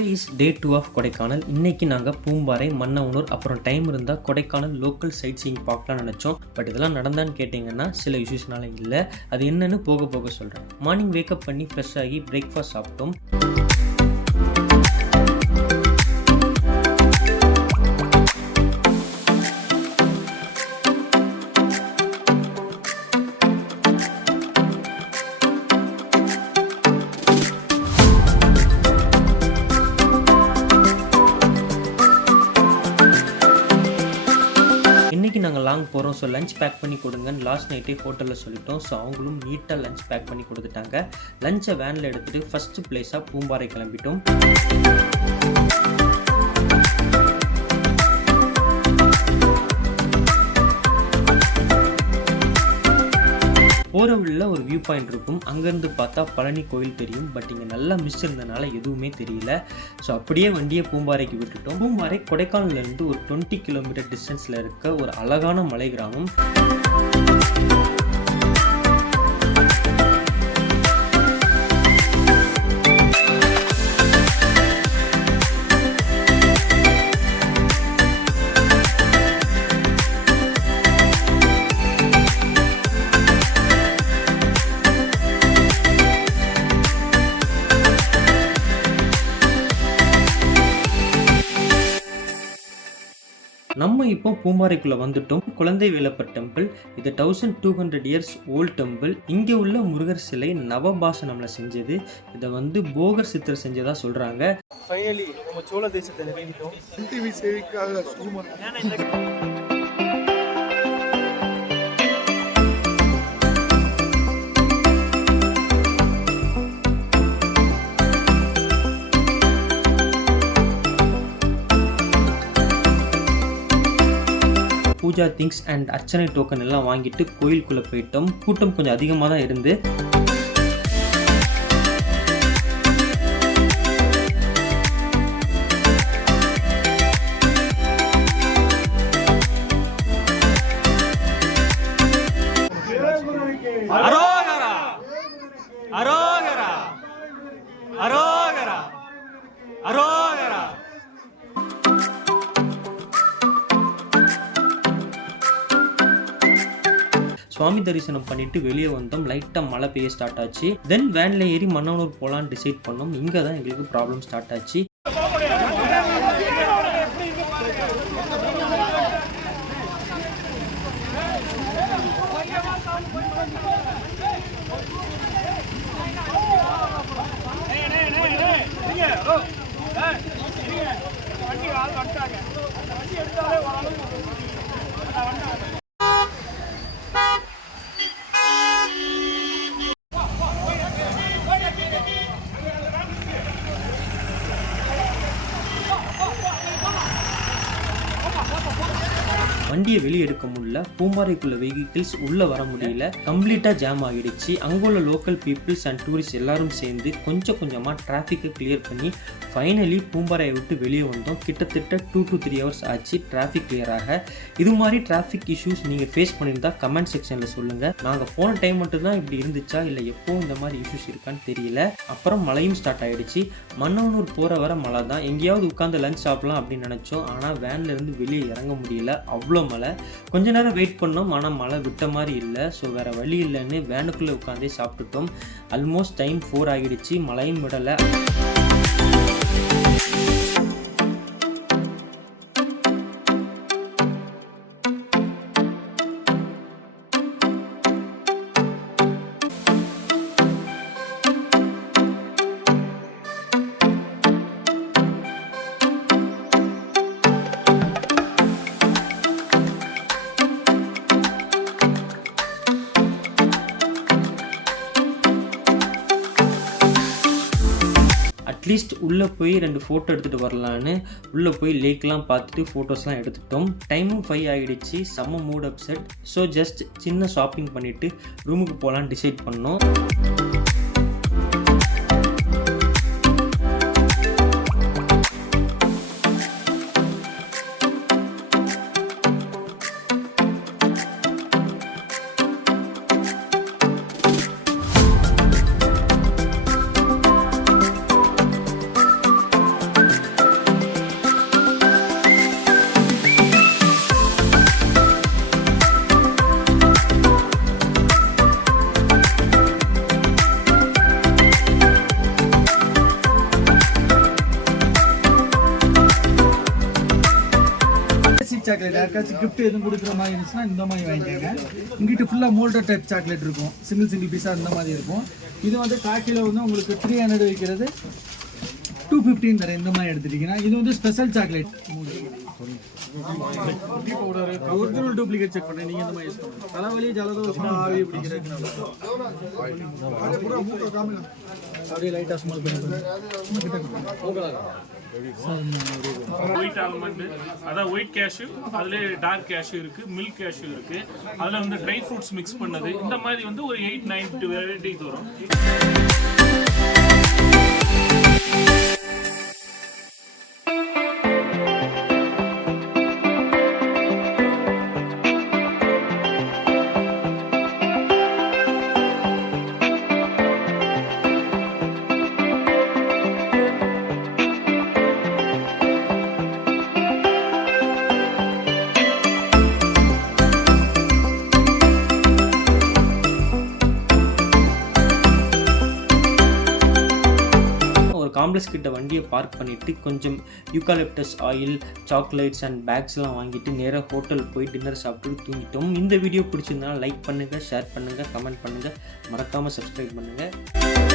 Today is day 2 of Kodaikanal. இன்னைக்கு நாங்கள் பூம்பாறை, மன்னவனூர், அப்புறம் டைம் இருந்தால் கொடைக்கானல் லோக்கல் சைட் சீயிங் பார்க்கலாம்னு நினச்சோம். பட் இதெல்லாம் நடந்தான்னு கேட்டிங்கன்னா சில இஷ்யூஸ்னால இல்லை. அது என்னன்னு போக போக சொல்கிறேன். மார்னிங் வேக்கப் பண்ணி ஃப்ரெஷ் ஆகி பிரேக்ஃபாஸ்ட் சாப்பிட்டோம். இன்றைக்கி நாங்கள் லாங் போகிறோம். ஸோ லஞ்ச் பேக் பண்ணி கொடுங்கன்னு லாஸ்ட் நைட்டே ஹோட்டலில் சொல்லிட்டோம். ஸோ அவங்களும் நீட்டாக லஞ்ச் பேக் பண்ணி கொடுத்துட்டாங்க. லஞ்சை வேனில் எடுத்துகிட்டு ஃபஸ்ட்டு பிளேஸாக பூம்பாறை கிளம்பிட்டோம். போகிற வழியில் ஒரு வியூ பாயிண்ட் இருக்கும். அங்கேருந்து பார்த்தா பழனி கோயில் தெரியும். பட் இங்கே நல்லா மிஸ் இருந்தனால எதுவுமே தெரியல. ஸோ அப்படியே வண்டியை பூம்பாறைக்கு விட்டுட்டோம். பூம்பாறை கொடைக்கானல்லேருந்து ஒரு 20 கிலோமீட்டர் டிஸ்டன்ஸில் இருக்க ஒரு அழகான மலை கிராமம். நம்ம இப்போ பூம்பாறைக்குள்ளே வந்துட்டோம். குழந்தை வேலப்பர் டெம்பிள். இது 1200 இயர்ஸ் ஓல்ட் டெம்பிள். இங்கே உள்ள முருகர் சிலை நவபாசனம்ல செஞ்சது. இதை போகர் சித்தர் செஞ்சதா சொல்றாங்க. ஃபைனலி நம்ம சோழ தேசத்தை நெருங்கிட்டோம். டிவி சேவிக்காக பூஜா திங்ஸ் அண்ட் அர்ச்சனை டோக்கன் எல்லாம் வாங்கிட்டு கோயிலுக்குள்ளே போயிட்டோம். கூட்டம் கொஞ்சம் அதிகமாக தான் இருந்து. அரோகரா அரோகரா அரோகரா அரோகரா. சுவாமி தரிசனம் பண்ணிட்டு வெளியே வந்தோம். லைட்டாக மழை பெய்ய ஸ்டார்ட் ஆச்சு. தென் வேன்ல ஏறி மன்னவனூர் போகலான்னு டிசைட் பண்ணோம். இங்கே தான் எங்களுக்கு ப்ராப்ளம் ஸ்டார்ட் ஆச்சு. வண்டியை வெளியே எடுக்க முடியல. பூம்பாறைக்குள்ள வெஹிக்கிள்ஸ் உள்ள வர முடியல. கம்ப்ளீட்டா ஜாம் ஆகிடுச்சு. அங்குள்ள லோக்கல் பீப்புள்ஸ் அண்ட் டூரிஸ்ட் எல்லாரும் சேர்ந்து கொஞ்சம் கொஞ்சமா டிராஃபிக்கை கிளியர் பண்ணி ஃபைனலி பூம்பாறையை விட்டு வெளியே வந்தோம். கிட்டத்தட்ட 2 to 3 hours ஆச்சு டிராஃபிக் கிளியர் ஆக. இது மாதிரி டிராஃபிக் இஷ்யூஸ் நீங்க ஃபேஸ் பண்ணியிருந்தா கமெண்ட் செக்ஷன்ல சொல்லுங்க. நாங்க போன டைம் மட்டும் தான் இப்படி இருந்துச்சா இல்லை எப்பவும் இந்த மாதிரி இஷ்யூஸ் இருக்கான்னு தெரியல. அப்புறம் மழையும் ஸ்டார்ட் ஆயிடுச்சு. மன்னவனூர் போற வர மழை தான். எங்கேயாவது உட்காந்து லஞ்ச் சாப்பிடலாம் அப்படின்னு நினைச்சோம். ஆனா வேன்ல இருந்து வெளியே இறங்க முடியல. அவ்வளோ மழை. கொஞ்ச நேரம் வெயிட் பண்ணோம். ஆனால் மழை விட்ட மாதிரி இல்லை. ஸோ வேறு வழி இல்லைன்னு வேனுக்குள்ளே உட்காந்தே சாப்பிட்டுட்டோம். ஆல்மோஸ்ட் டைம் 4 ஆகிடுச்சு. மழையும் விடலை. அட்லீஸ்ட் உள்ளே போய் 2 ஃபோட்டோ எடுத்துகிட்டு வரலான்னு உள்ளே போய் லேக்லாம் பார்த்துட்டு ஃபோட்டோஸ்லாம் எடுத்துட்டோம். டைமும் 5 ஆகிடுச்சு. செம்ம மூட் அப்செட். ஸோ ஜஸ்ட் சின்ன ஷாப்பிங் பண்ணிவிட்டு ரூமுக்கு போகலான்னு டிசைட் பண்ணோம். சாக்லேட் யாருக்காச்சும் கிஃப்ட் எதுவும் கொடுக்குற மாதிரி இருந்துச்சுன்னா இந்த மாதிரி வாங்கிக்கோங்க. இங்கிட்டு ஃபுல்லாக மோல்டர் டைப் சாக்லேட் இருக்கும், சிங்கிள் பீஸாக இந்த மாதிரி இருக்கும். இது வந்து காக்கியில் வந்து உங்களுக்கு 300 விற்கிறது 215 தரேன். இந்த மாதிரி எடுத்துட்டீங்கன்னா இது வந்து special chocolate. Original duplicate check பண்ணேன். நீங்கள் இந்த மாதிரி யூஸ் பண்ணுங்க. தலைவலி ஜலதோஷம் ஆவி பிடிக்கிறதுக்கு அப்படியே லைட்டாக ஸ்மெல் பண்ணி ஒயிட் ஆல்மண்ட், அதான் ஒயிட் கேஷ்யூ, அதுலேயே டார்க் கேஷ்யூ இருக்குது, மில்க் கேஷ்யூ இருக்குது, அதில் வந்து ட்ரை ஃப்ரூட்ஸ் மிக்ஸ் பண்ணது. இந்த மாதிரி வந்து ஒரு 8-9 வெரைட்டிஸ் வரும். காம்ப்ளெக்ஸ் கிட்ட வண்டியை பார்க் பண்ணிவிட்டு கொஞ்சம் யூகாலிப்டஸ் ஆயில், சாக்லேட்ஸ் அண்ட் பேக்ஸ்லாம் வாங்கிட்டு நேராக ஹோட்டல் போய் டின்னர் சாப்பிட்டு தூங்கிட்டோம். இந்த வீடியோ பிடிச்சிருந்தா லைக் பண்ணுங்கள், ஷேர் பண்ணுங்கள், கமெண்ட் பண்ணுங்கள், மறக்காமல் சப்ஸ்கிரைப் பண்ணுங்கள்.